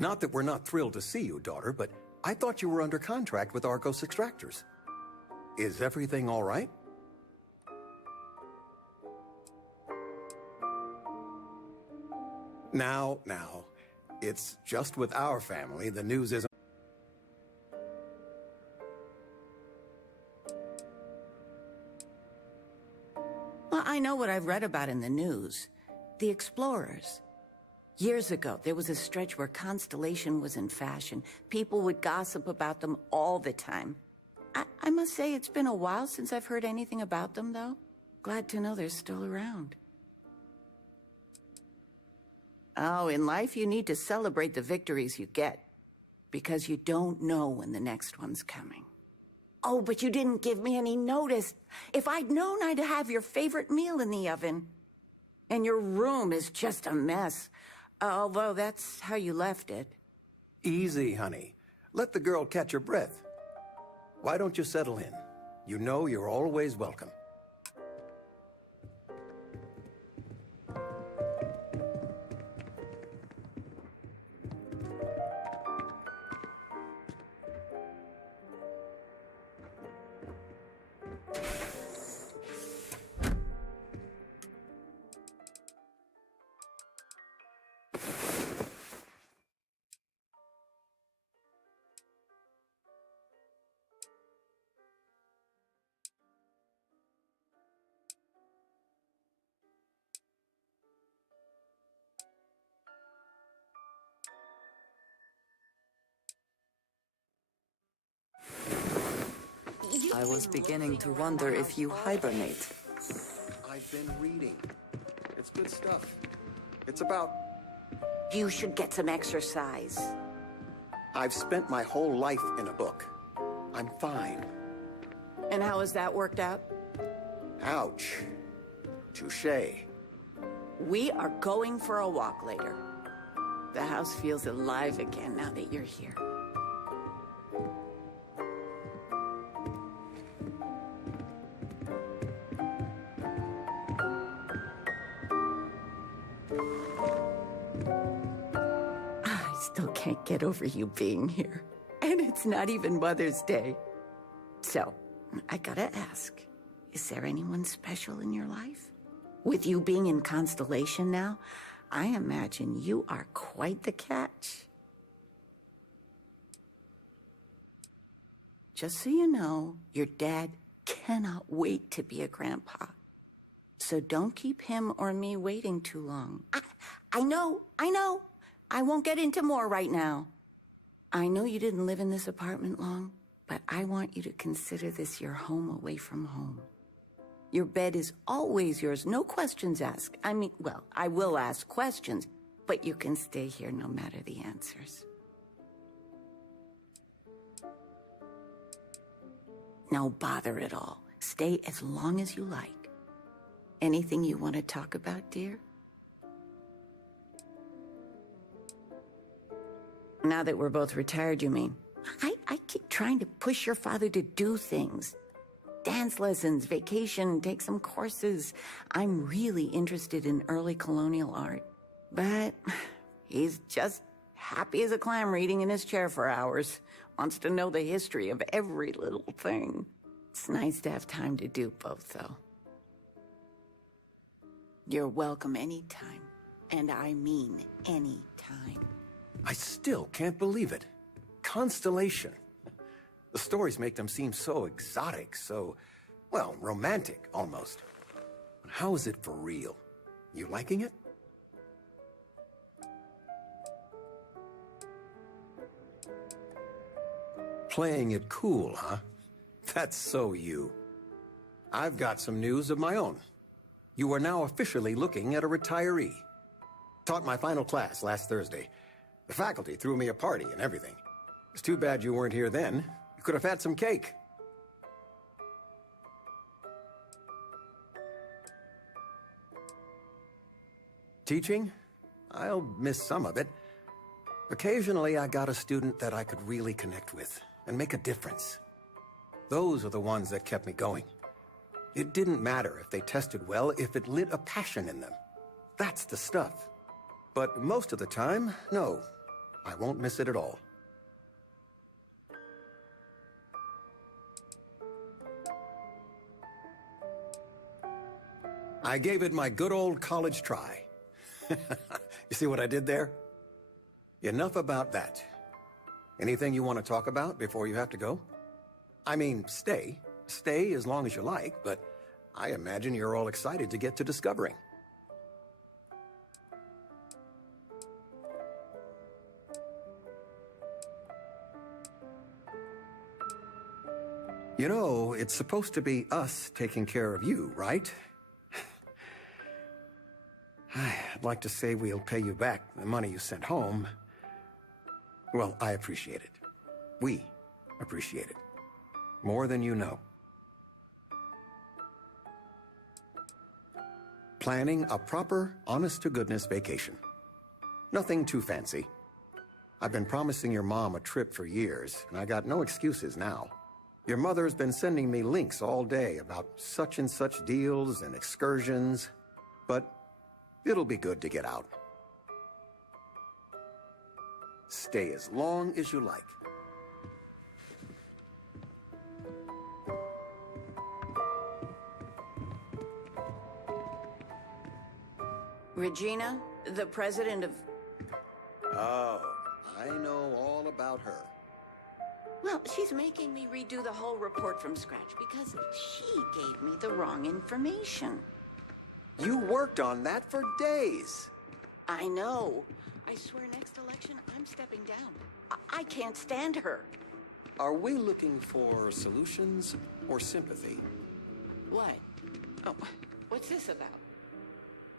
Not that we're not thrilled to see you, daughter, but I thought you were under contract with Argos Extractors. Is everything all right? Now, it's just with our family, the news isn't... Well, I know what I've read about in the news. The explorers. Years ago, there was a stretch where Constellation was in fashion. People would gossip about them all the time. I must say it's been a while since I've heard anything about them, though. Glad to know they're still around. Oh, in life you need to celebrate the victories you get, because you don't know when the next one's coming. Oh, but you didn't give me any notice. If I'd known, I'd have your favorite meal in the oven. And your room is just a mess. Although that's how you left it. Easy, honey. Let the girl catch her breath. Why don't you settle in? You know you're always welcome. I was beginning to wonder if you hibernate. I've been reading. It's good stuff. It's about... You should get some exercise. I've spent my whole life in a book. I'm fine. And how has that worked out? Ouch. Touché. We are going for a walk later. The house feels alive again now that you're here. Still can't get over you being here. And it's not even Mother's Day. So, I gotta ask, is there anyone special in your life? With you being in Constellation now, I imagine you are quite the catch. Just so you know, your dad cannot wait to be a grandpa. So don't keep him or me waiting too long. I know. I won't get into more right now. I know you didn't live in this apartment long, but I want you to consider this your home away from home. Your bed is always yours, no questions asked. I mean, well, I will ask questions, but you can stay here no matter the answers. No bother at all. Stay as long as you like. Anything you want to talk about, dear? Now that we're both retired, you mean? I keep trying to push your father to do things. Dance lessons, vacation, take some courses. I'm really interested in early colonial art. But he's just happy as a clam reading in his chair for hours. Wants to know the history of every little thing. It's nice to have time to do both, though. You're welcome anytime. And I mean anytime. I still can't believe it. Constellation. The stories make them seem so exotic, so, well, romantic, almost. How is it for real? You liking it? Playing it cool, huh? That's so you. I've got some news of my own. You are now officially looking at a retiree. Taught my final class last Thursday. The faculty threw me a party and everything. It's too bad you weren't here then. You could have had some cake. Teaching? I'll miss some of it. Occasionally, I got a student that I could really connect with and make a difference. Those are the ones that kept me going. It didn't matter if they tested well, if it lit a passion in them. That's the stuff. But most of the time, no. I won't miss it at all. I gave it my good old college try. You see what I did there? Enough about that. Anything you want to talk about before you have to go? I mean, stay. Stay as long as you like, but I imagine you're all excited to get to discovering. You know, it's supposed to be us taking care of you, right? I'd like to say we'll pay you back the money you sent home. Well, I appreciate it. We appreciate it. More than you know. Planning a proper, honest-to-goodness vacation. Nothing too fancy. I've been promising your mom a trip for years, and I got no excuses now. Your mother's been sending me links all day about such and such deals and excursions, but it'll be good to get out. Stay as long as you like. Regina, the president of... Oh, I know all about her. Well, she's making me redo the whole report from scratch because she gave me the wrong information. You worked on that for days. I know. I swear next election, I'm stepping down. I can't stand her. Are we looking for solutions or sympathy? What? Oh, what's this about?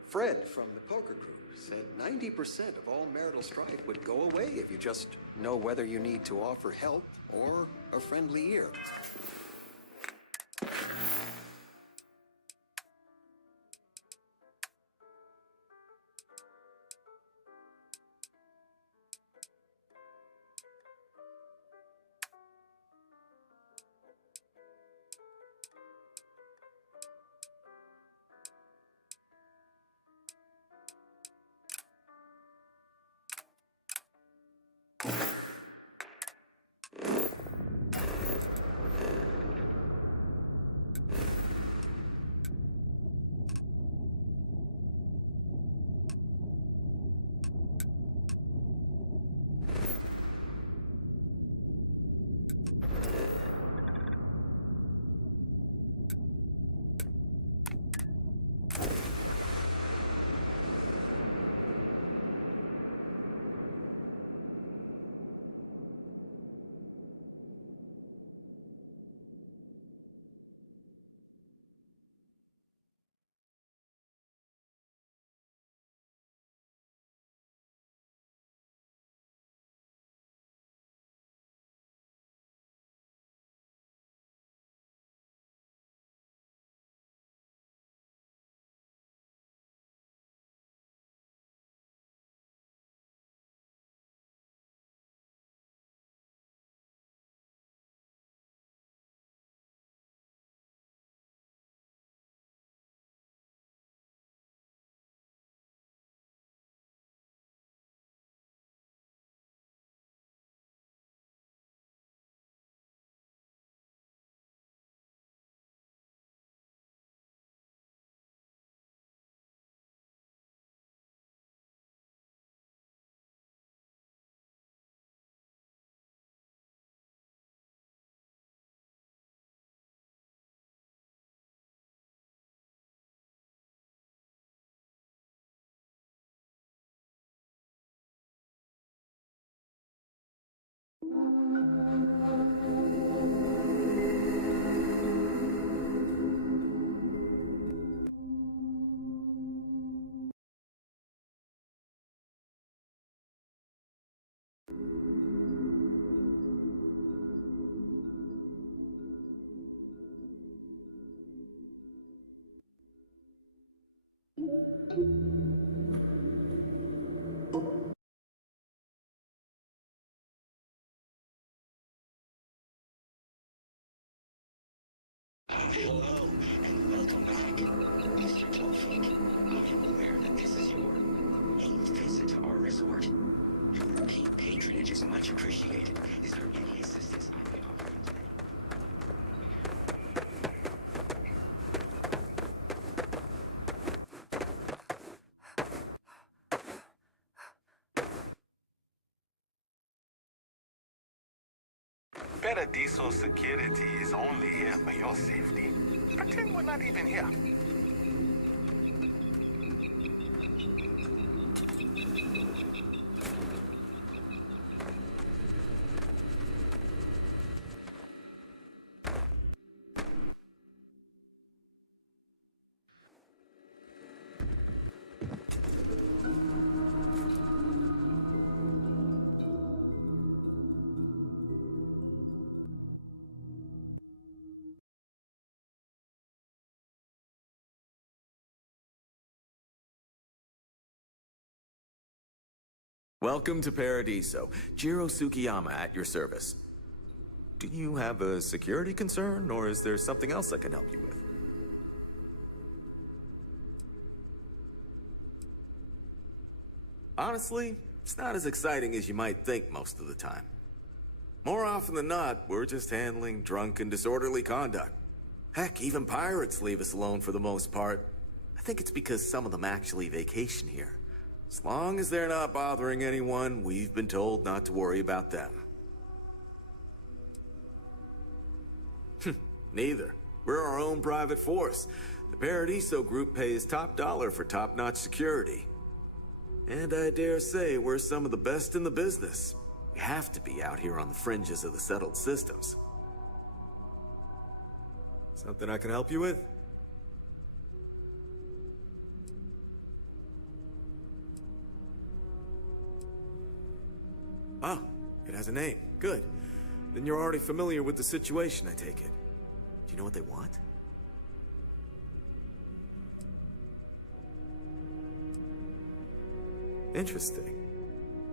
Fred from the poker group said 90% of all marital strife would go away if you just know whether you need to offer help or a friendly ear. Hello, and welcome back. Mr. Tofik, are you aware that this is your 8th visit to our resort? Hey, which is much appreciated. Is there any assistance I can offer? Paradiso Security is only here for your safety. Pretend we're not even here. Welcome to Paradiso. Jiro Sugiyama at your service. Do you have a security concern, or is there something else I can help you with? Honestly, it's not as exciting as you might think most of the time. More often than not, we're just handling drunk and disorderly conduct. Heck, even pirates leave us alone for the most part. I think it's because some of them actually vacation here. As long as they're not bothering anyone, we've been told not to worry about them. Neither. We're our own private force. The Paradiso group pays top dollar for top-notch security. And I dare say we're some of the best in the business. We have to be out here on the fringes of the settled systems. Something I can help you with? Oh, it has a name. Good. Then you're already familiar with the situation, I take it. Do you know what they want? Interesting.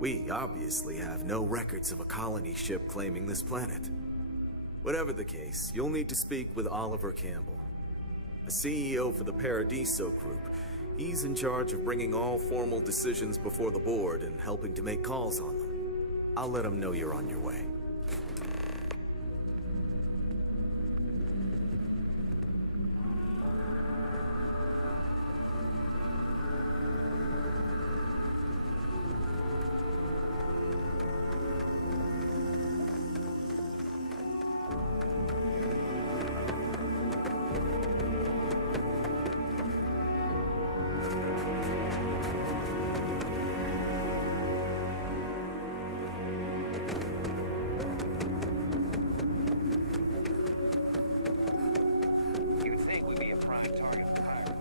We obviously have no records of a colony ship claiming this planet. Whatever the case, you'll need to speak with Oliver Campbell, a CEO for the Paradiso Group. He's in charge of bringing all formal decisions before the board and helping to make calls on them. I'll let him know you're on your way. You'd think we'd be a prime target for pirates.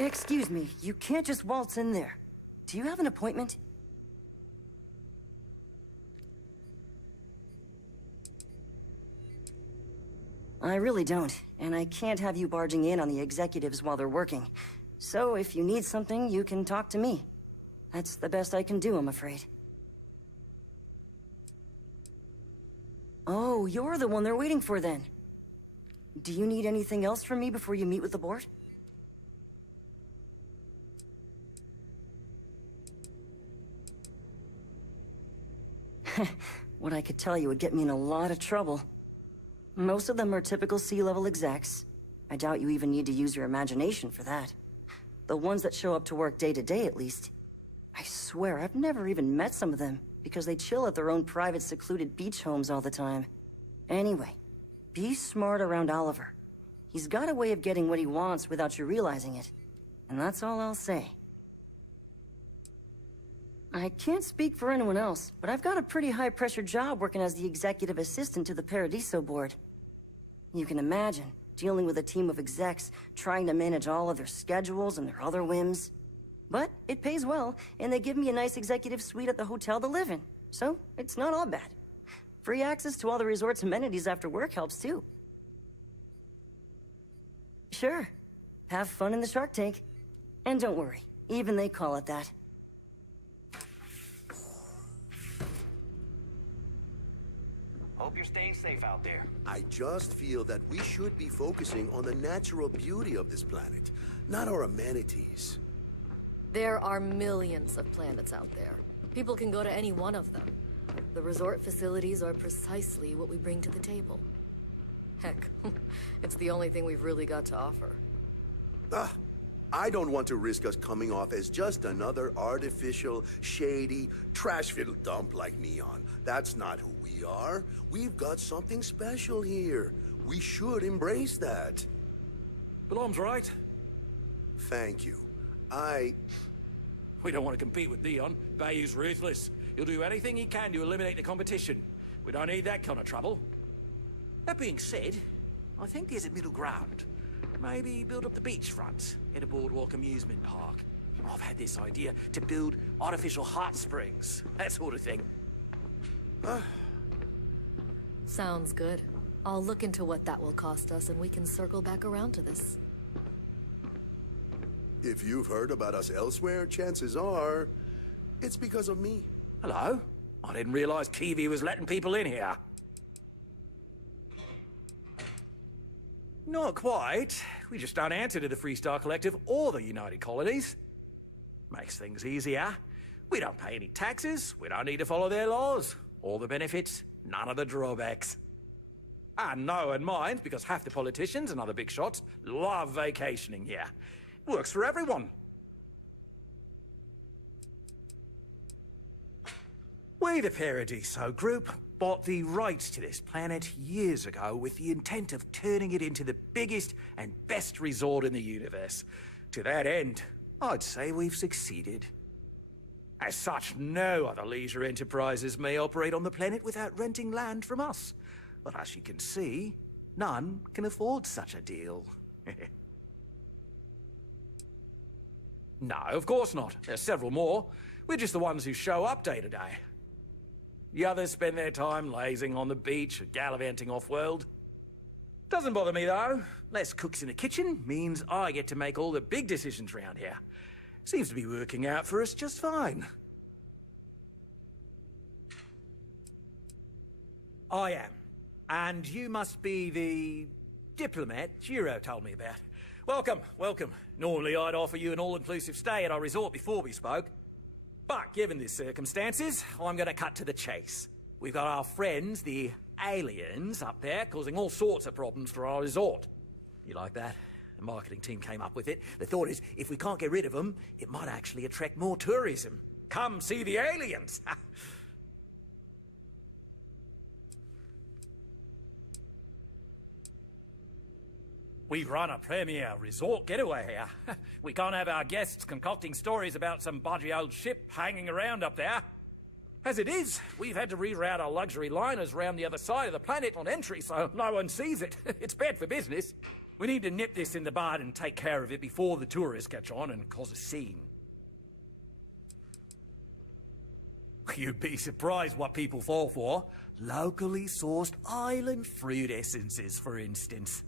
Excuse me, you can't just waltz in there. Do you have an appointment? I really don't, and I can't have you barging in on the executives while they're working. So if you need something, you can talk to me. That's the best I can do, I'm afraid. Oh, you're the one they're waiting for then. Do you need anything else from me before you meet with the board? What I could tell you would get me in a lot of trouble. Most of them are typical C-level execs. I doubt you even need to use your imagination for that. The ones that show up to work day to day, at least. I swear, I've never even met some of them, because they chill at their own private secluded beach homes all the time. Anyway, be smart around Oliver. He's got a way of getting what he wants without you realizing it. And that's all I'll say. I can't speak for anyone else, but I've got a pretty high-pressure job working as the executive assistant to the Paradiso board. You can imagine, dealing with a team of execs, trying to manage all of their schedules and their other whims. But it pays well, and they give me a nice executive suite at the hotel to live in. So, it's not all bad. Free access to all the resort's amenities after work helps too. Sure. Have fun in the shark tank. And don't worry, even they call it that. Hope you're staying safe out there. I just feel that we should be focusing on the natural beauty of this planet, not our amenities. There are millions of planets out there. People can go to any one of them. The resort facilities are precisely what we bring to the table. Heck, it's the only thing we've really got to offer. I don't want to risk us coming off as just another artificial, shady, trash-filled dump like Neon. That's not who we are. We've got something special here. We should embrace that. Belom's right. Thank you. We don't want to compete with Neon. Bayou's ruthless. He'll do anything he can to eliminate the competition. We don't need that kind of trouble. That being said, I think there's a middle ground. Maybe build up the beachfront in a boardwalk amusement park. I've had this idea to build artificial hot springs, that sort of thing. Sounds good. I'll look into what that will cost us, and we can circle back around to this. If you've heard about us elsewhere, chances are it's because of me. Hello? I didn't realize Kiwi was letting people in here. Not quite. We just don't answer to the Freestar Collective or the United Colonies. Makes things easier. We don't pay any taxes, we don't need to follow their laws. All the benefits, none of the drawbacks. And no one minds because half the politicians and other big shots love vacationing here. Works for everyone. We, the Paradiso Group, bought the rights to this planet years ago with the intent of turning it into the biggest and best resort in the universe. To that end, I'd say we've succeeded. As such, no other leisure enterprises may operate on the planet without renting land from us. But as you can see, none can afford such a deal. No, of course not. There's several more. We're just the ones who show up day to day. The others spend their time lazing on the beach or gallivanting off-world. Doesn't bother me, though. Less cooks in the kitchen means I get to make all the big decisions around here. Seems to be working out for us just fine. I am. And you must be the diplomat Jiro told me about. Welcome, welcome. Normally I'd offer you an all-inclusive stay at our resort before we spoke. But given the circumstances, I'm gonna cut to the chase. We've got our friends, the aliens, up there, causing all sorts of problems for our resort. You like that? The marketing team came up with it. The thought is, if we can't get rid of them, it might actually attract more tourism. Come see the aliens! We run a premier resort getaway here. We can't have our guests concocting stories about some budgy old ship hanging around up there. As it is, we've had to reroute our luxury liners round the other side of the planet on entry so no one sees it. It's bad for business. We need to nip this in the bud and take care of it before the tourists catch on and cause a scene. You'd be surprised what people fall for. Locally sourced island fruit essences, for instance.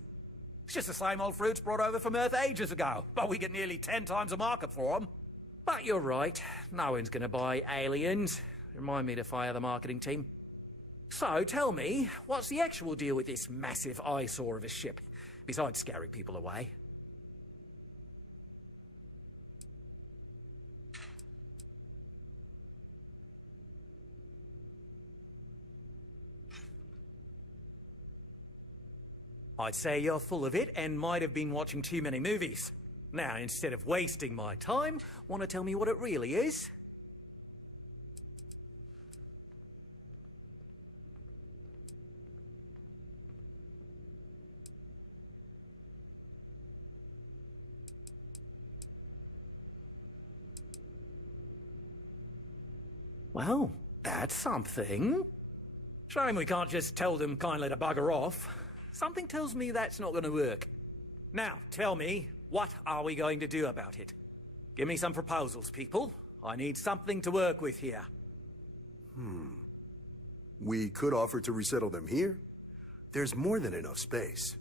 It's just the same old fruits brought over from Earth ages ago, but we get nearly 10 times the market for them. But you're right, no one's gonna buy aliens. Remind me to fire the marketing team. So, tell me, what's the actual deal with this massive eyesore of a ship, besides scaring people away? I'd say you're full of it and might have been watching too many movies. Now, instead of wasting my time, want to tell me what it really is? Well, that's something. Shame we can't just tell them kindly to bugger off. Something tells me that's not going to work. Now, tell me, what are we going to do about it? Give me some proposals, people. I need something to work with here. We could offer to resettle them here. There's more than enough space.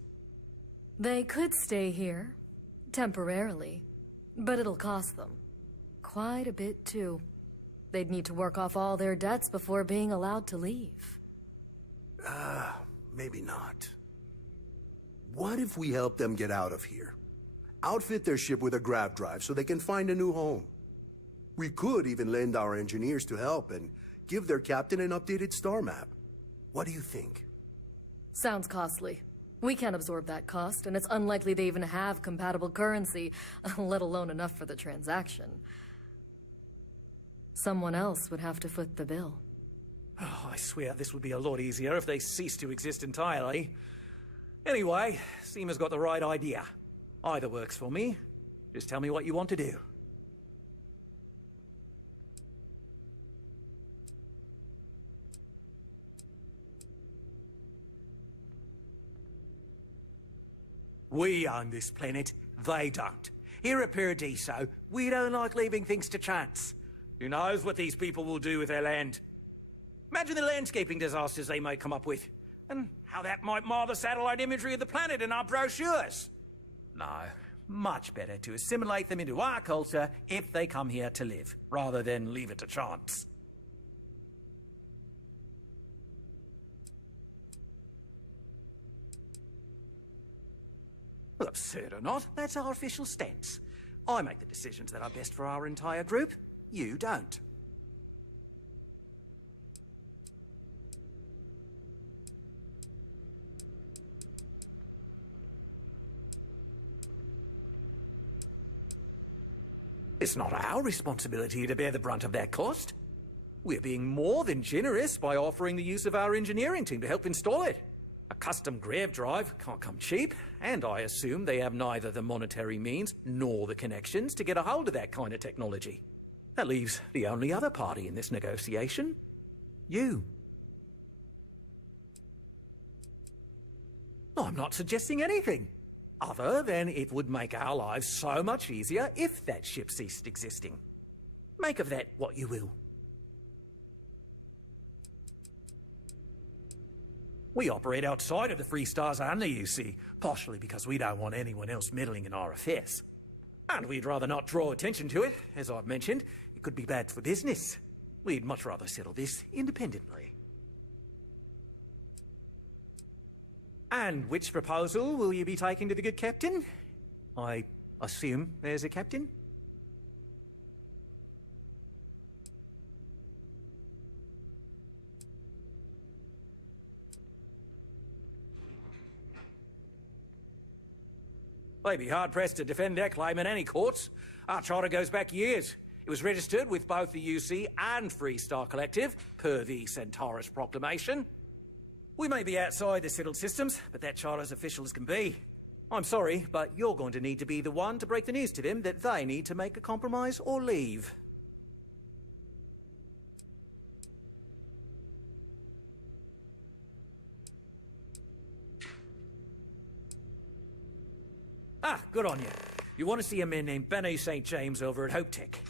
They could stay here, temporarily, but it'll cost them. Quite a bit, too. They'd need to work off all their debts before being allowed to leave. Maybe not. What if we help them get out of here? Outfit their ship with a grav drive so they can find a new home. We could even lend our engineers to help and give their captain an updated star map. What do you think? Sounds costly. We can't absorb that cost, and it's unlikely they even have compatible currency, let alone enough for the transaction. Someone else would have to foot the bill. Oh, I swear this would be a lot easier if they ceased to exist entirely. Anyway, Seema's got the right idea. Either works for me. Just tell me what you want to do. We own this planet, they don't. Here at Paradiso, we don't like leaving things to chance. Who knows what these people will do with their land? Imagine the landscaping disasters they might come up with, and how that might mar the satellite imagery of the planet in our brochures. No, much better to assimilate them into our culture if they come here to live, rather than leave it to chance. Well, absurd or not, that's our official stance. I make the decisions that are best for our entire group. You don't. It's not our responsibility to bear the brunt of that cost. We're being more than generous by offering the use of our engineering team to help install it. A custom grav drive can't come cheap, and I assume they have neither the monetary means nor the connections to get a hold of that kind of technology. That leaves the only other party in this negotiation. You. I'm not suggesting anything, other than it would make our lives so much easier if that ship ceased existing. Make of that what you will. We operate outside of the Free Stars and the UC, partially because we don't want anyone else meddling in our affairs. And we'd rather not draw attention to it. As I've mentioned, it could be bad for business. We'd much rather settle this independently. And which proposal will you be taking to the good captain? I assume there's a captain? They'd be hard-pressed to defend their claim in any courts. Our charter goes back years. It was registered with both the UC and Free Star Collective, per the Centaurus Proclamation. We may be outside the settled systems, but that charter's official as can be. I'm sorry, but you're going to need to be the one to break the news to them that they need to make a compromise or leave. Ah, good on you. You want to see a man named Benny St. James over at Hope Tech.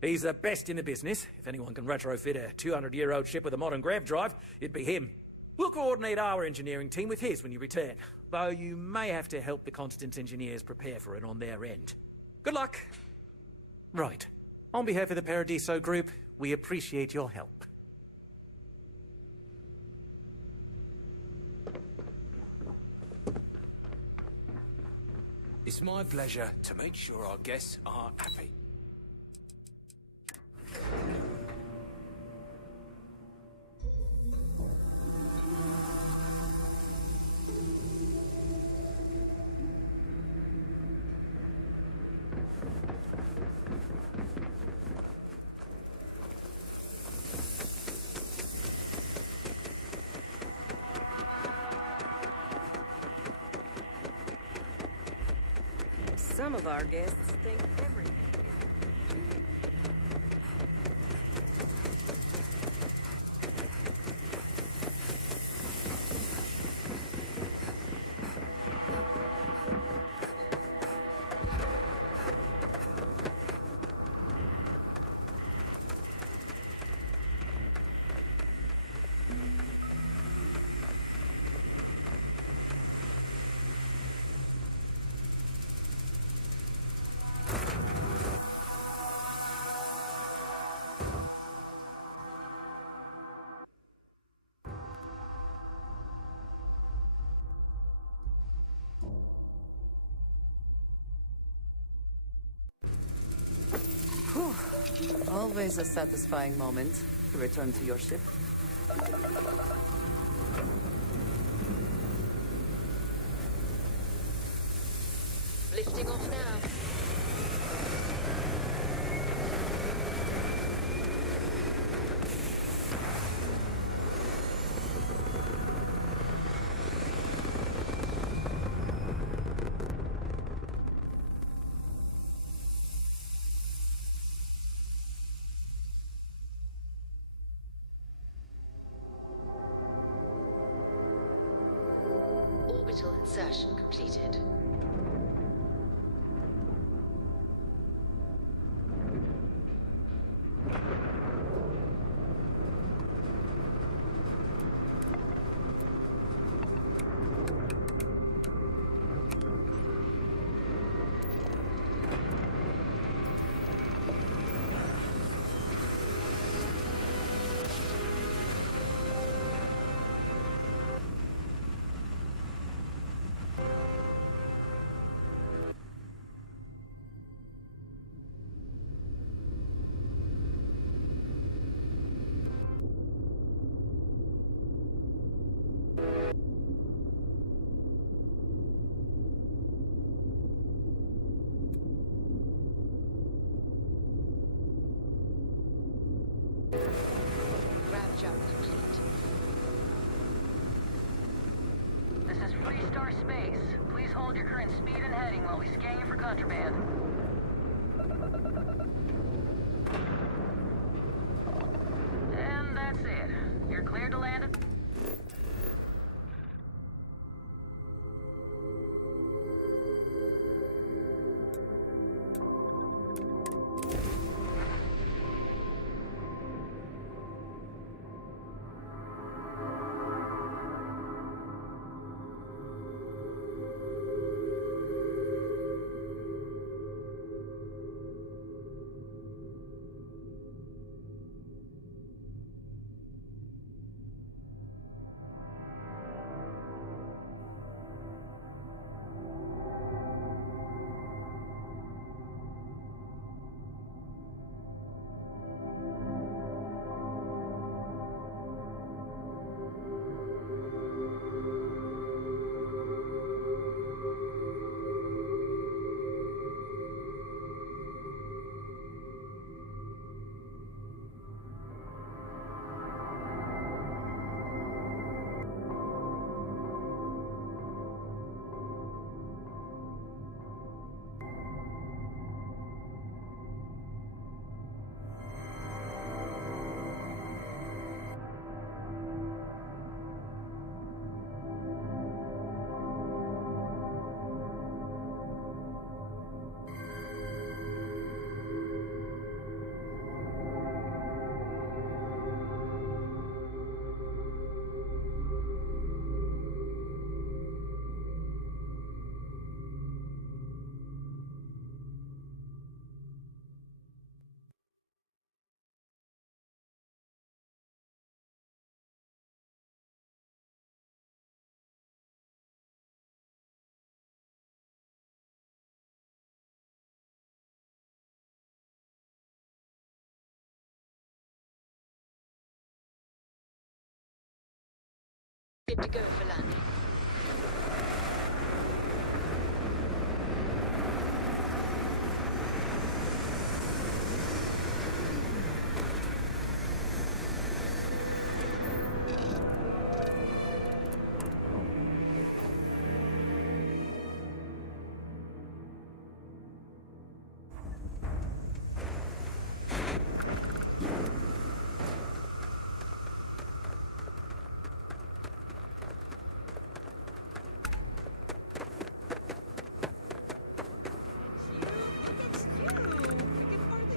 He's the best in the business. If anyone can retrofit a 200-year-old ship with a modern grav drive, it'd be him. We'll coordinate our engineering team with his when you return, though you may have to help the Constance engineers prepare for it on their end. Good luck. Right. On behalf of the Paradiso Group, we appreciate your help. It's my pleasure to make sure our guests are happy. Some of our guests think everything. Always a satisfying moment to return to your ship. Lifting off now. Orbital insertion completed. Grav jump complete. This is Freestar Space. Please hold your current speed and heading while we scan you for contraband. And that's it. You're cleared to land it. Good to go for landing.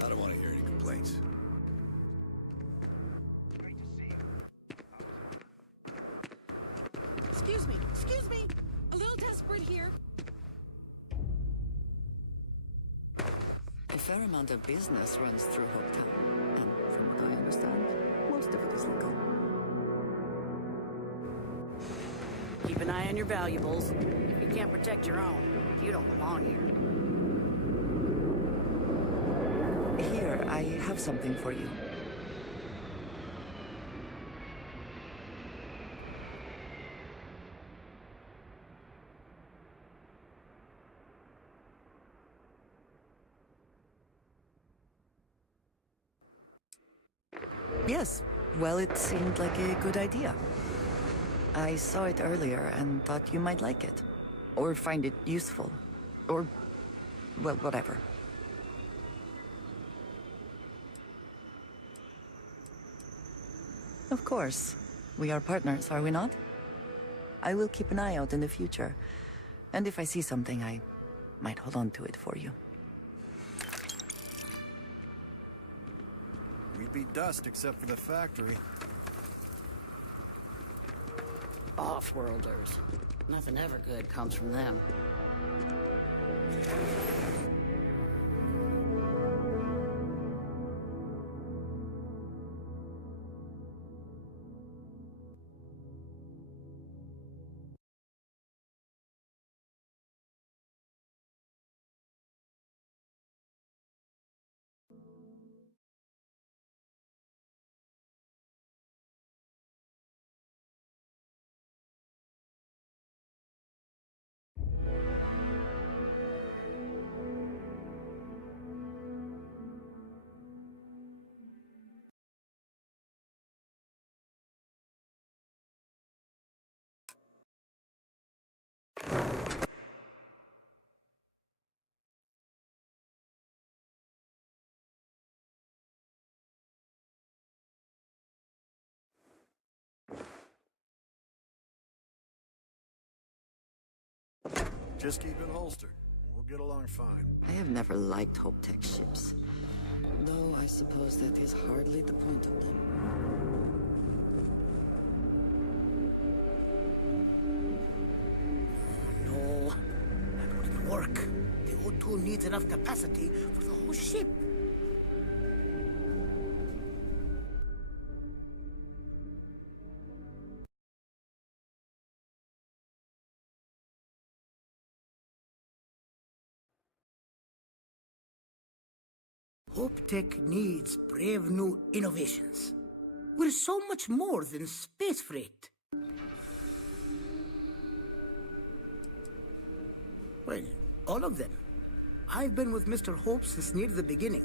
I don't want to hear any complaints. Excuse me! A little desperate here. A fair amount of business runs through Hopetown, and from what I understand, most of it is legal. Keep an eye on your valuables. If you can't protect your own, you don't belong here. Here, I have something for you. Yes, well, it seemed like a good idea. I saw it earlier and thought you might like it. Or find it useful. Or, well, whatever. Of course. We are partners, are we not? I will keep an eye out in the future. And if I see something, I might hold on to it for you. We'd be dust except for the factory. Off-worlders. Nothing ever good comes from them. Just keep it holstered. We'll get along fine. I have never liked Hope Tech ships. Though I suppose that is hardly the point of them. No, that wouldn't work. The O2 needs enough capacity for the whole ship. Hope Tech needs brave new innovations. We're so much more than space freight. Well, all of them. I've been with Mr. Hope since near the beginning.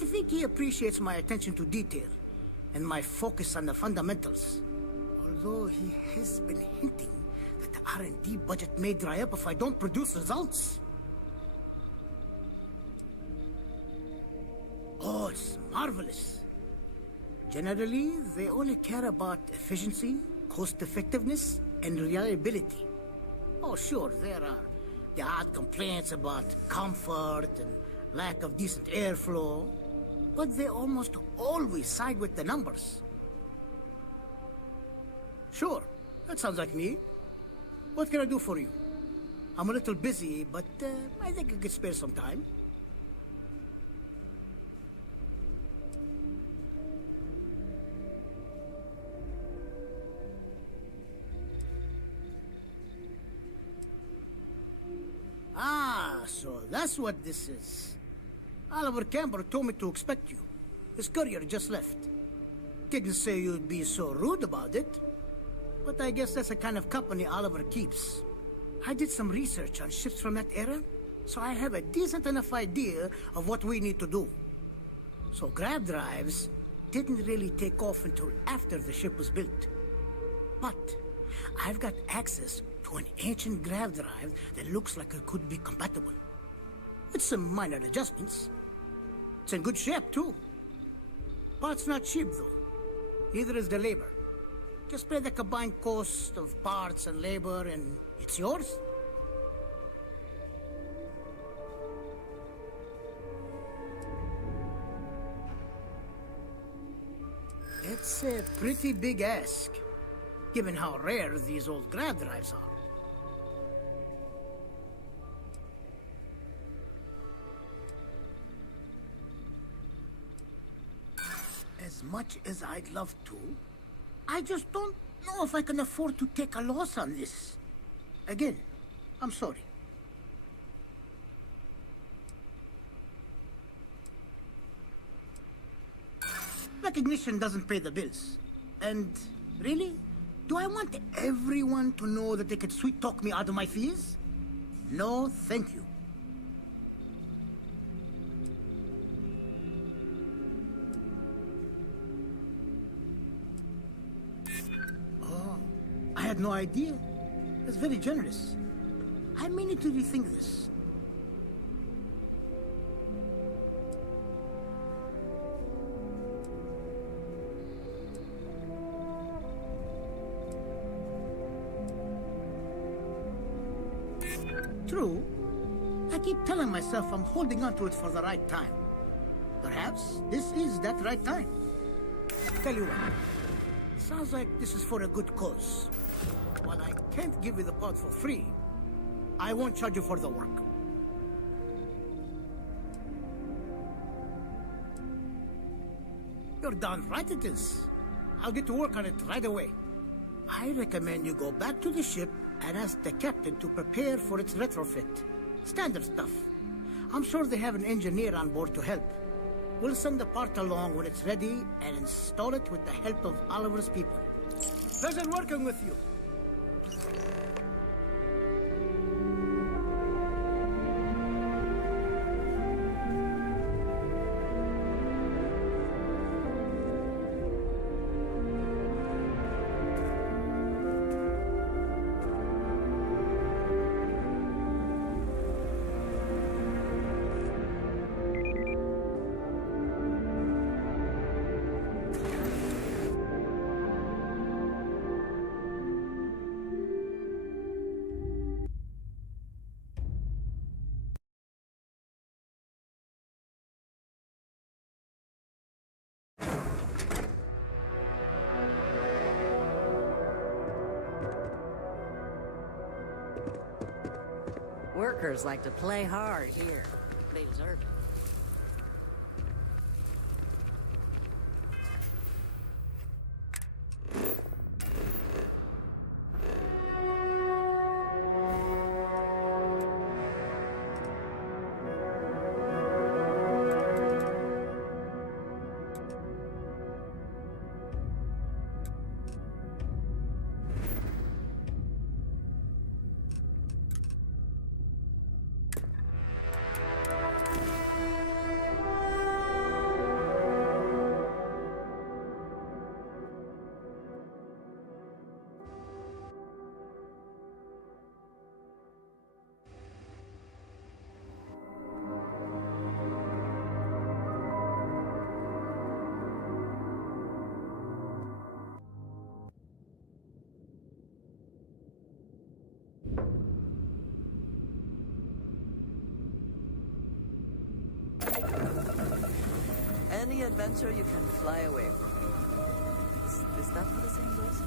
I think he appreciates my attention to detail and my focus on the fundamentals. Although he has been hinting that the R&D budget may dry up if I don't produce results. Oh, it's marvelous. Generally, they only care about efficiency, cost-effectiveness, and reliability. Oh, sure, there are the odd complaints about comfort and lack of decent airflow, but they almost always side with the numbers. Sure, that sounds like me. What can I do for you? I'm a little busy, but I think I could spare some time. Ah, so that's what this is. Oliver Campbell told me to expect you. His courier just left. Didn't say you'd be so rude about it. But I guess that's the kind of company Oliver keeps. I did some research on ships from that era, so I have a decent enough idea of what we need to do. So grav drives didn't really take off until after the ship was built. But I've got access to an ancient grav drive that looks like it could be compatible. With some minor adjustments. It's in good shape, too. Parts not cheap, though. Neither is the labor. Just pay the combined cost of parts and labor, and it's yours. It's a pretty big ask, given how rare these old grav drives are. As much as I'd love to, I just don't know if I can afford to take a loss on this. Again, I'm sorry. Recognition doesn't pay the bills. And really? Do I want everyone to know that they could sweet-talk me out of my fees? No, thank you. Oh, I had no idea. That's very generous. I may need to rethink this. True. I keep telling myself I'm holding on to it for the right time. Perhaps this is that right time. Tell you what, sounds like this is for a good cause. While I can't give you the pod for free, I won't charge you for the work. You're darn right it is. I'll get to work on it right away. I recommend you go back to the ship and ask the captain to prepare for its retrofit. Standard stuff. I'm sure they have an engineer on board to help. We'll send the part along when it's ready and install it with the help of Oliver's people. Pleasure working with you. Workers like to play hard here. They deserve it. Any adventure you can fly away from. Is that what the saying goes?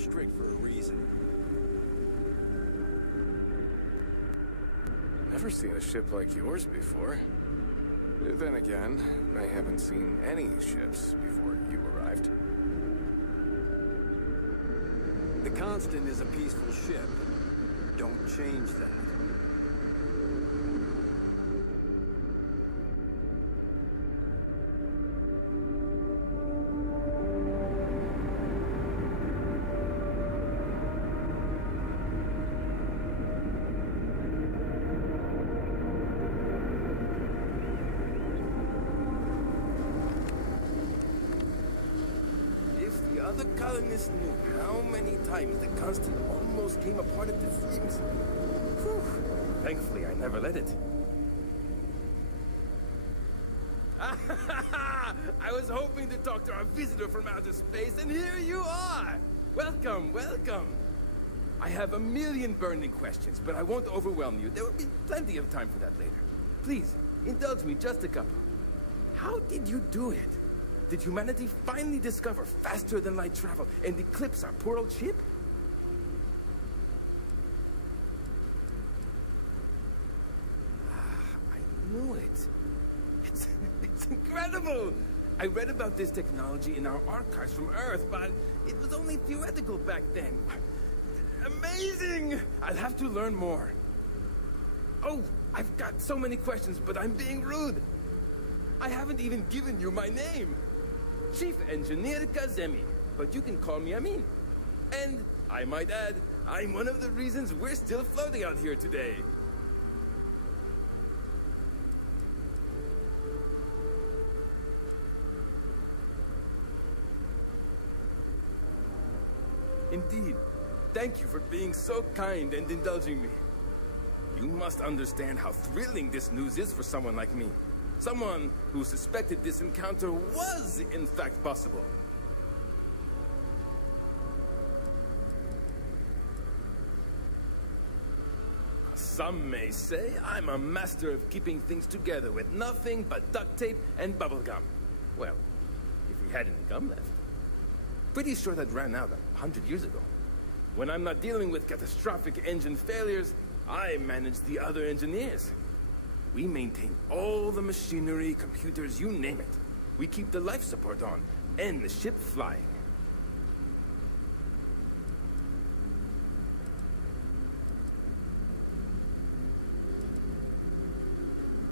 strict for a reason. Never seen a ship like yours before. Then again, I haven't seen any ships before you arrived. The Constant is a peaceful ship. Don't change that. If the other colonists knew how many times the Constant almost came apart at the seams. Whew. Thankfully, I never let it. I was hoping to talk to our visitor from outer space, and here you are! Welcome, welcome! I have a million burning questions, but I won't overwhelm you. There will be plenty of time for that later. Please, indulge me just a couple. How did you do it? Did humanity finally discover faster-than-light travel and eclipse our poor old ship? I knew it. It's incredible! I read about this technology in our archives from Earth, but it was only theoretical back then. Amazing! I'll have to learn more. Oh, I've got so many questions, but I'm being rude. I haven't even given you my name. Chief Engineer Kazemi, but you can call me Amin. And, I might add, I'm one of the reasons we're still floating out here today. Indeed. Thank you for being so kind and indulging me. You must understand how thrilling this news is for someone like me. Someone who suspected this encounter was, in fact, possible. Some may say I'm a master of keeping things together with nothing but duct tape and bubblegum. Well, if we had any gum left. Pretty sure that ran out 100 years ago. When I'm not dealing with catastrophic engine failures, I manage the other engineers. We maintain all the machinery, computers, you name it. We keep the life support on, and the ship flying.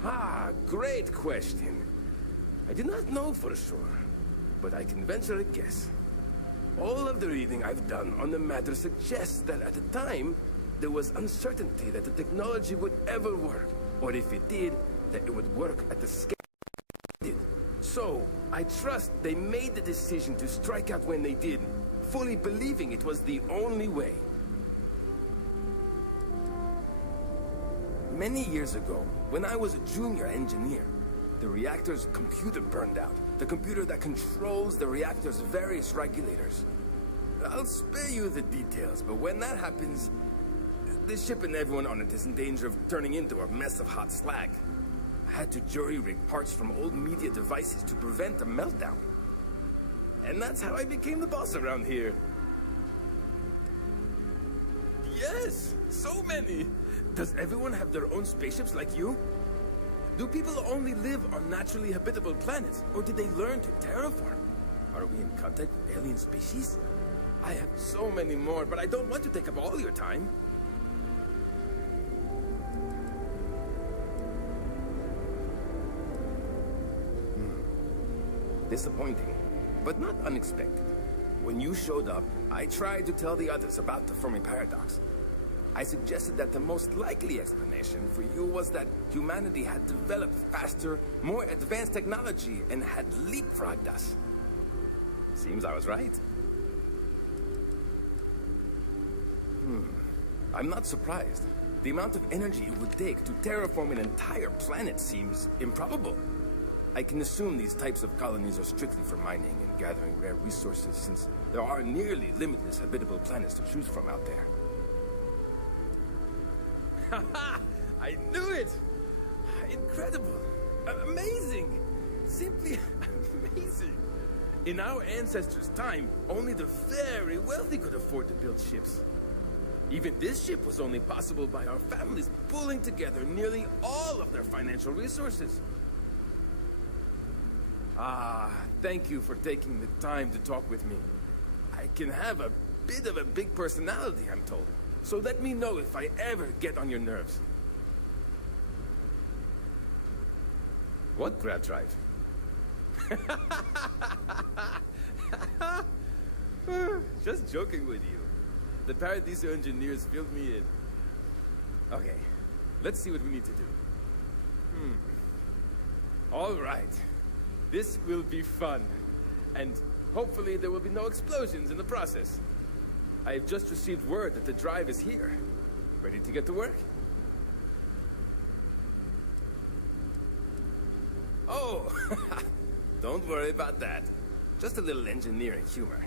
Ah, great question. I do not know for sure, but I can venture a guess. All of the reading I've done on the matter suggests that at the time, there was uncertainty that the technology would ever work. Or if it did, that it would work at the scale it did. So, I trust they made the decision to strike out when they did, fully believing it was the only way. Many years ago, when I was a junior engineer, the reactor's computer burned out. The computer that controls the reactor's various regulators. I'll spare you the details, but when that happens, the ship and everyone on it is in danger of turning into a mess of hot slag. I had to jury-rig parts from old media devices to prevent a meltdown. And that's how I became the boss around here. Yes, so many. Does everyone have their own spaceships like you? Do people only live on naturally habitable planets, or did they learn to terraform? Are we in contact with alien species? I have so many more, but I don't want to take up all your time. Disappointing, but not unexpected. When you showed up, I tried to tell the others about the Fermi paradox. I suggested that the most likely explanation for you was that humanity had developed faster, more advanced technology and had leapfrogged us. Seems I was right. I'm not surprised. The amount of energy it would take to terraform an entire planet seems improbable. I can assume these types of colonies are strictly for mining and gathering rare resources, since there are nearly limitless habitable planets to choose from out there. Haha! I knew it! Incredible! Amazing! Simply amazing! In our ancestors' time, only the very wealthy could afford to build ships. Even this ship was only possible by our families pulling together nearly all of their financial resources. Thank you for taking the time to talk with me. I can have a bit of a big personality, I'm told. So let me know if I ever get on your nerves. What grab drive? Just joking with you. The Paradiso engineers filled me in. Okay, let's see what we need to do. All right. This will be fun. And hopefully there will be no explosions in the process. I've just received word that the drive is here. Ready to get to work? Oh, don't worry about that. Just a little engineering humor.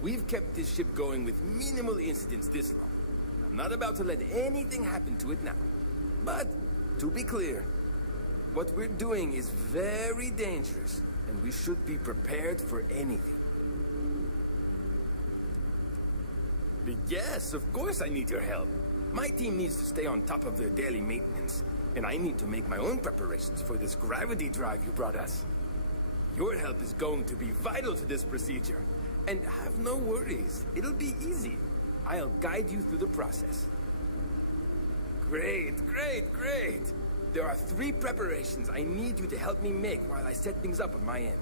We've kept this ship going with minimal incidents this long. I'm not about to let anything happen to it now. But, to be clear, what we're doing is very dangerous, and we should be prepared for anything. But yes, of course I need your help. My team needs to stay on top of their daily maintenance, and I need to make my own preparations for this gravity drive you brought us. Your help is going to be vital to this procedure. And have no worries, it'll be easy. I'll guide you through the process. Great, great, great! There are 3 preparations I need you to help me make while I set things up on my end.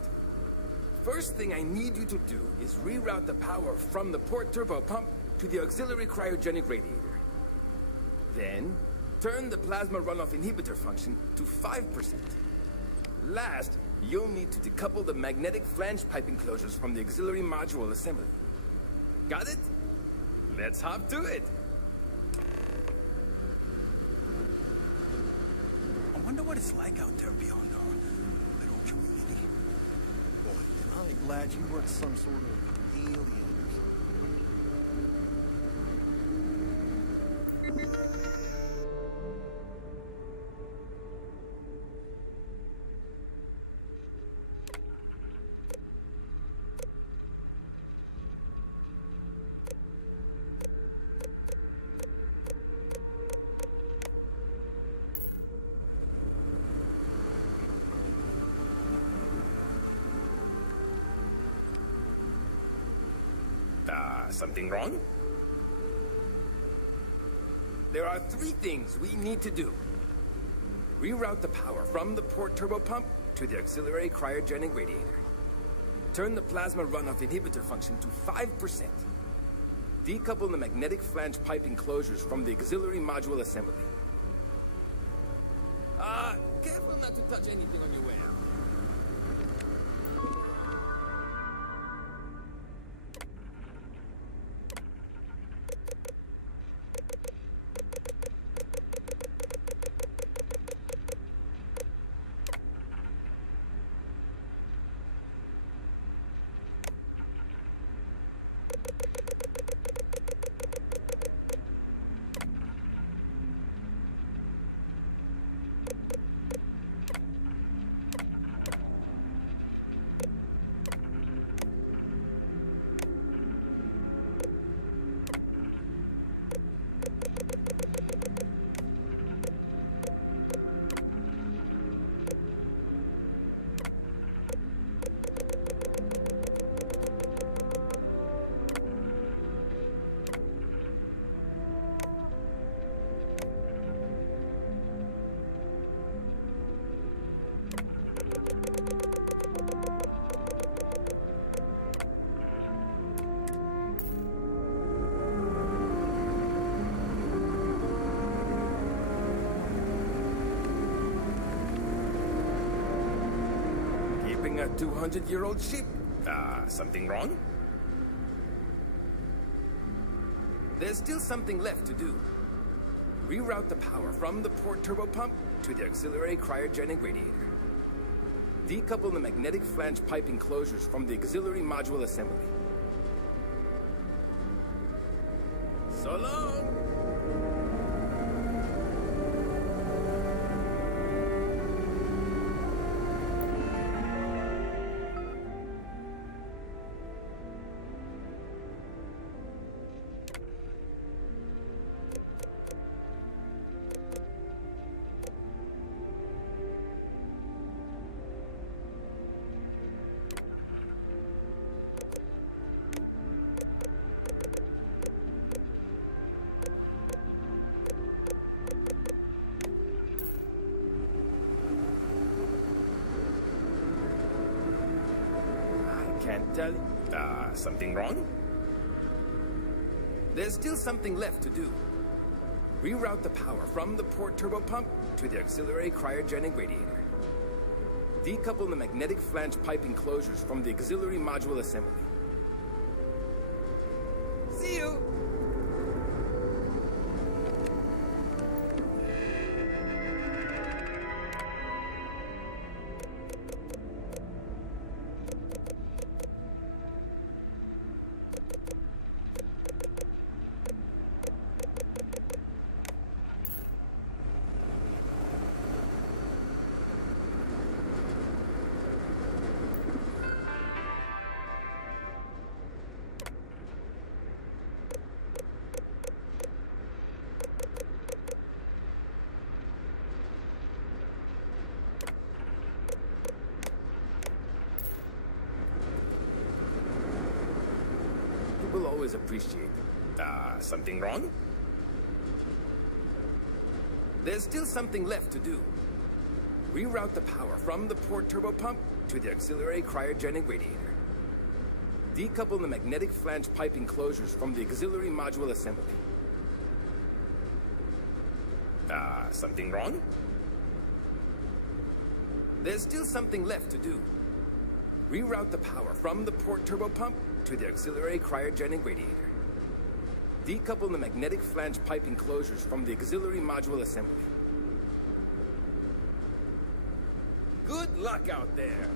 First thing I need you to do is reroute the power from the port turbo pump to the auxiliary cryogenic radiator. Then, turn the plasma runoff inhibitor function to 5%. Last, you'll need to decouple the magnetic flange pipe enclosures from the auxiliary module assembly. Got it? Let's hop to it! I wonder what it's like out there beyond our little community. Boy, am I glad you weren't some sort of alien or something. Something wrong? There are 3 things we need to do. Reroute the power from the port turbo pump to the auxiliary cryogenic radiator. Turn the plasma runoff inhibitor function to 5%. Decouple the magnetic flange pipe enclosures from the auxiliary module assembly. Careful not to touch anything on your way out. A 200-year-old ship. Something wrong? There's still something left to do. Reroute the power from the port turbo pump to the auxiliary cryogenic radiator. Decouple the magnetic flange pipe enclosures from the auxiliary module assembly. So long! tell you. Something wrong? There's still something left to do. Reroute the power from the port turbo pump to the auxiliary cryogenic radiator. Decouple the magnetic flange pipe enclosures from the auxiliary module assembly. See you! People always appreciate it. Something wrong? There's still something left to do. Reroute the power from the port turbo pump to the auxiliary cryogenic radiator. Decouple the magnetic flange pipe enclosures from the auxiliary module assembly. Something wrong? There's still something left to do. Reroute the power from the port turbo pump to the auxiliary cryogenic radiator. Decouple the magnetic flange pipe enclosures from the auxiliary module assembly. Good luck out there!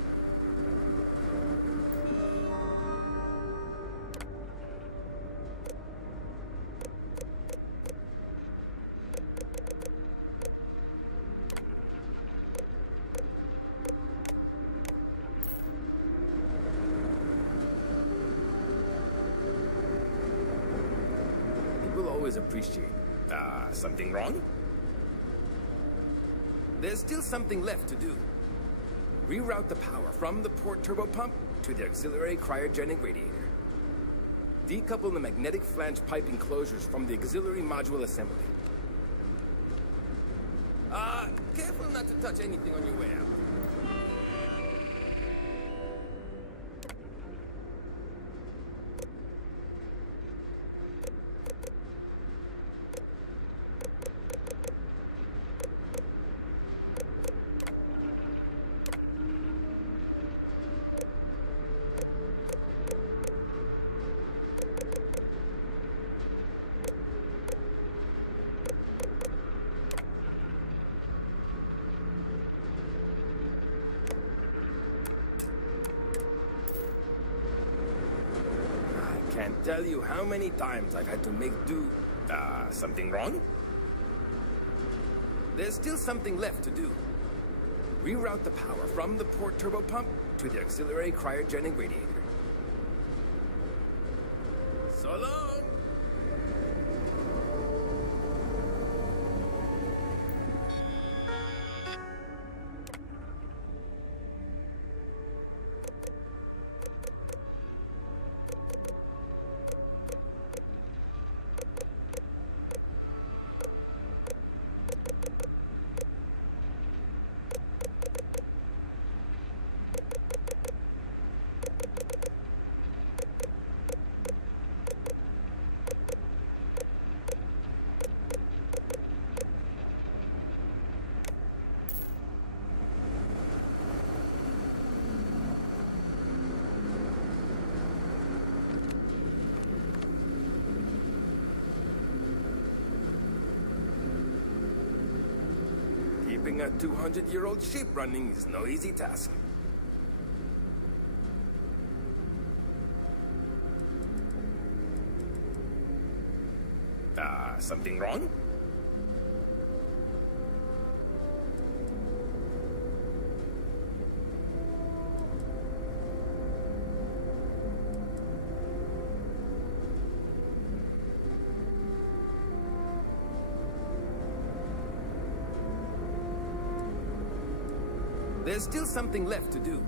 Always appreciate. Something wrong? There's still something left to do. Reroute the power from the port turbo pump to the auxiliary cryogenic radiator. Decouple the magnetic flange pipe enclosures from the auxiliary module assembly. Careful not to touch anything on your way out. Can't tell you how many times I've had to make do. Something wrong? There's still something left to do. Reroute the power from the port turbo pump to the auxiliary cryogenic radiator. So long! Keeping a 200-year-old ship running is no easy task. Something wrong? There's still something left to do.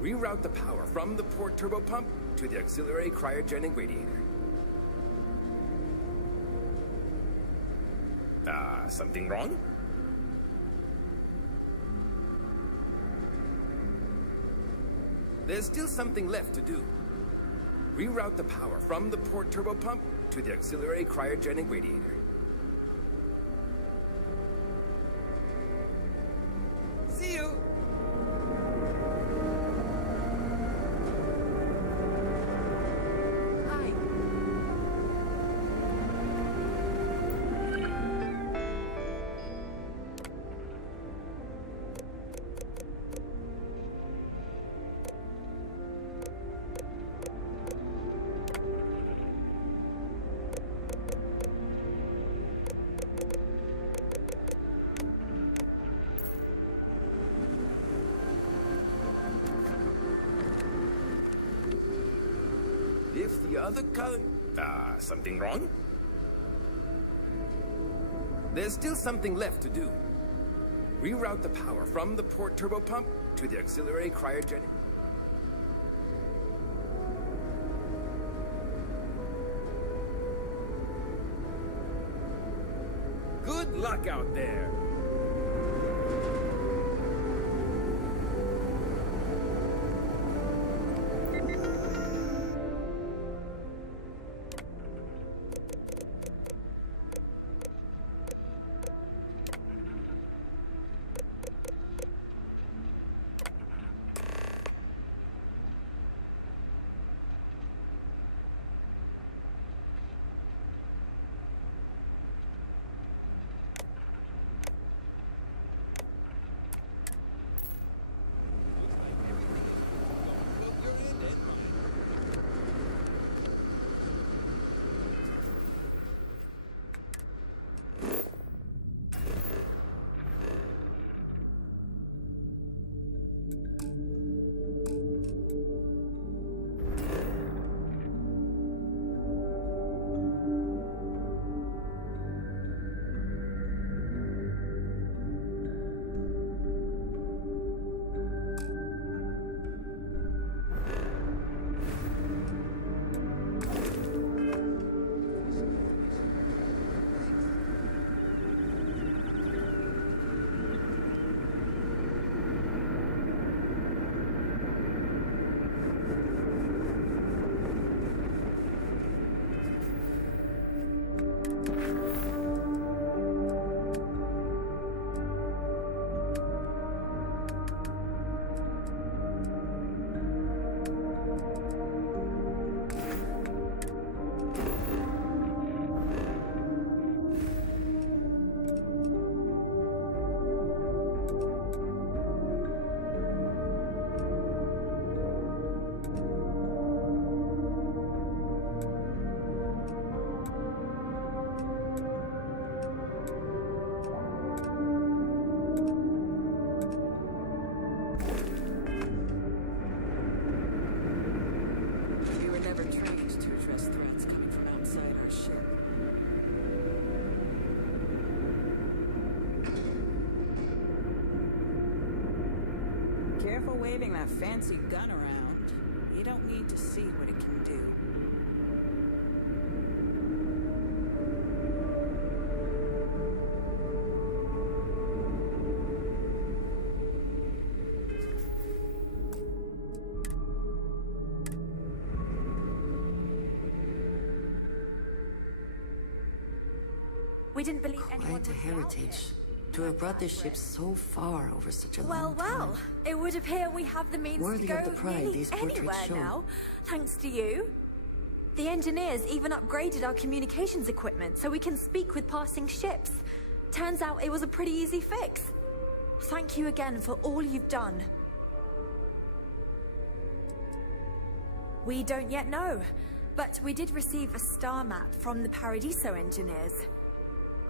Reroute the power from the port turbo pump to the auxiliary cryogenic radiator. Something wrong? There's still something left to do. Reroute the power from the port turbo pump to the auxiliary cryogenic radiator. See you! Hi. If the other something wrong? There's still something left to do. Reroute the power from the port turbo pump to the auxiliary cryogenic. Good luck out there! Careful waving that fancy gun around. You don't need to see what it can do. We didn't believe anyone Quite a would be out heritage. To have brought this ship so far over such a long time. Well, it would appear we have the means Worthy to of go the pride nearly these portraits anywhere show. now, thanks to you. The engineers even upgraded our communications equipment so we can speak with passing ships. Turns out it was a pretty easy fix. Thank you again for all you've done. We don't yet know, but we did receive a star map from the Paradiso engineers.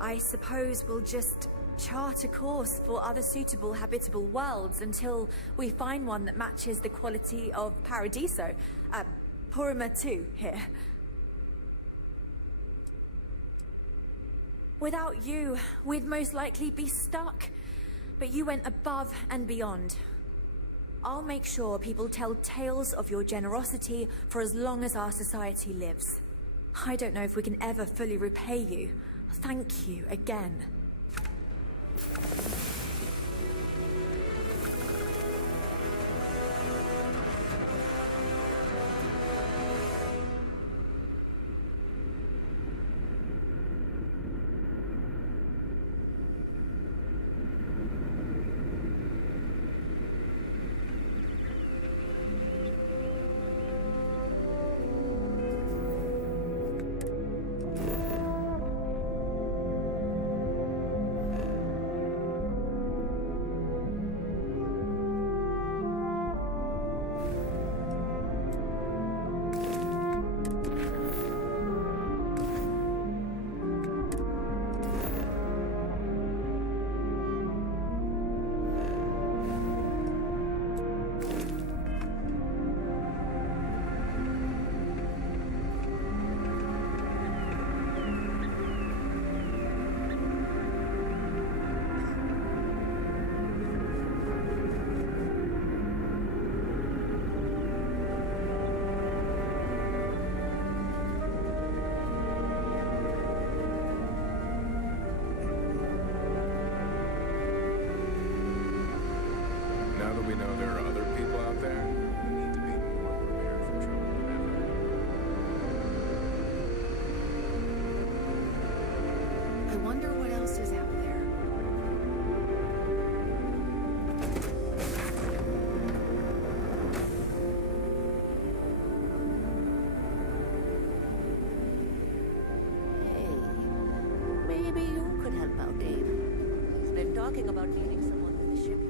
I suppose we'll just chart a course for other suitable habitable worlds until we find one that matches the quality of Paradiso. Purima 2 here. Without you, we'd most likely be stuck. But you went above and beyond. I'll make sure people tell tales of your generosity for as long as our society lives. I don't know if we can ever fully repay you. Thank you again. talking about needing someone with the ship.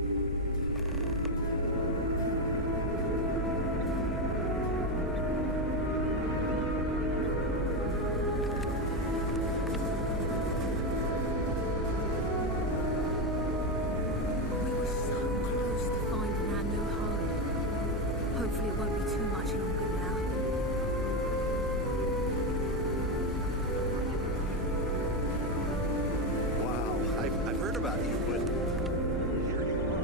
We were so close to finding our new home. Hopefully it won't be too much longer now. Wow, I've heard about you, but here you are.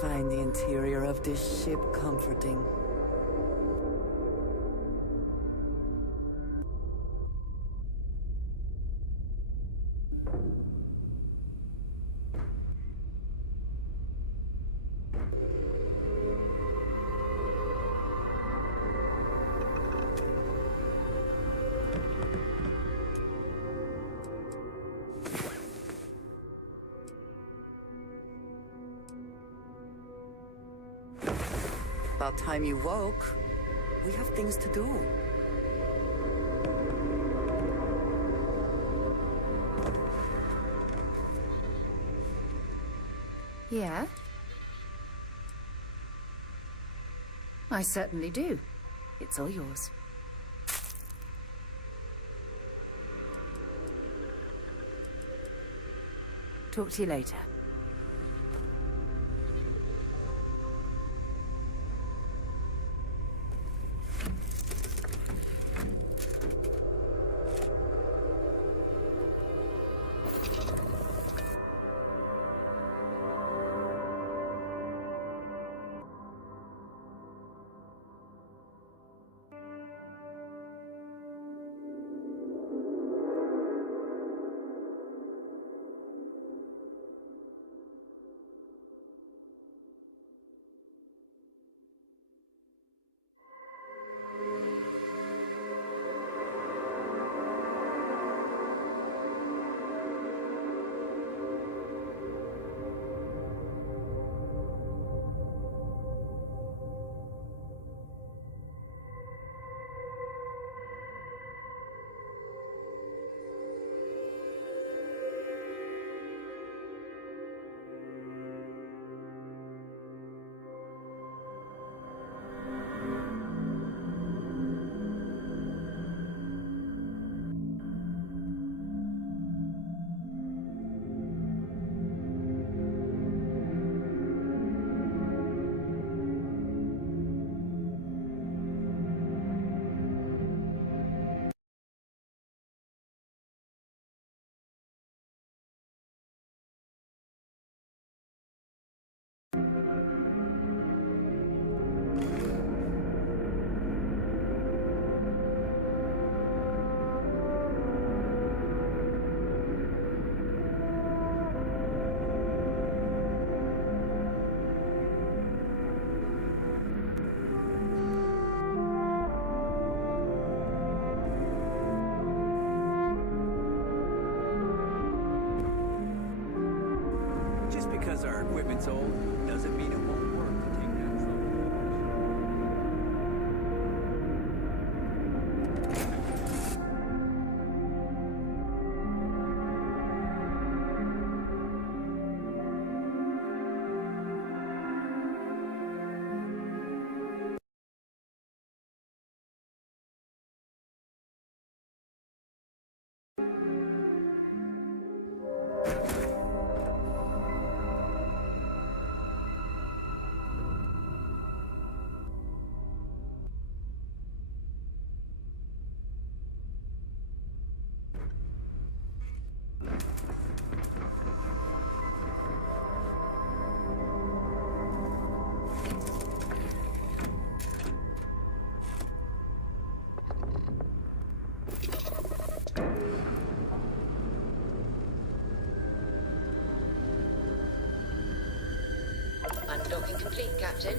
Find the interior of this ship comforting. About time you woke. We have things to do. Yeah? I certainly do. It's all yours. Talk to you later. Just because our equipment's old doesn't mean it won't work to take that trouble. Docking complete, Captain.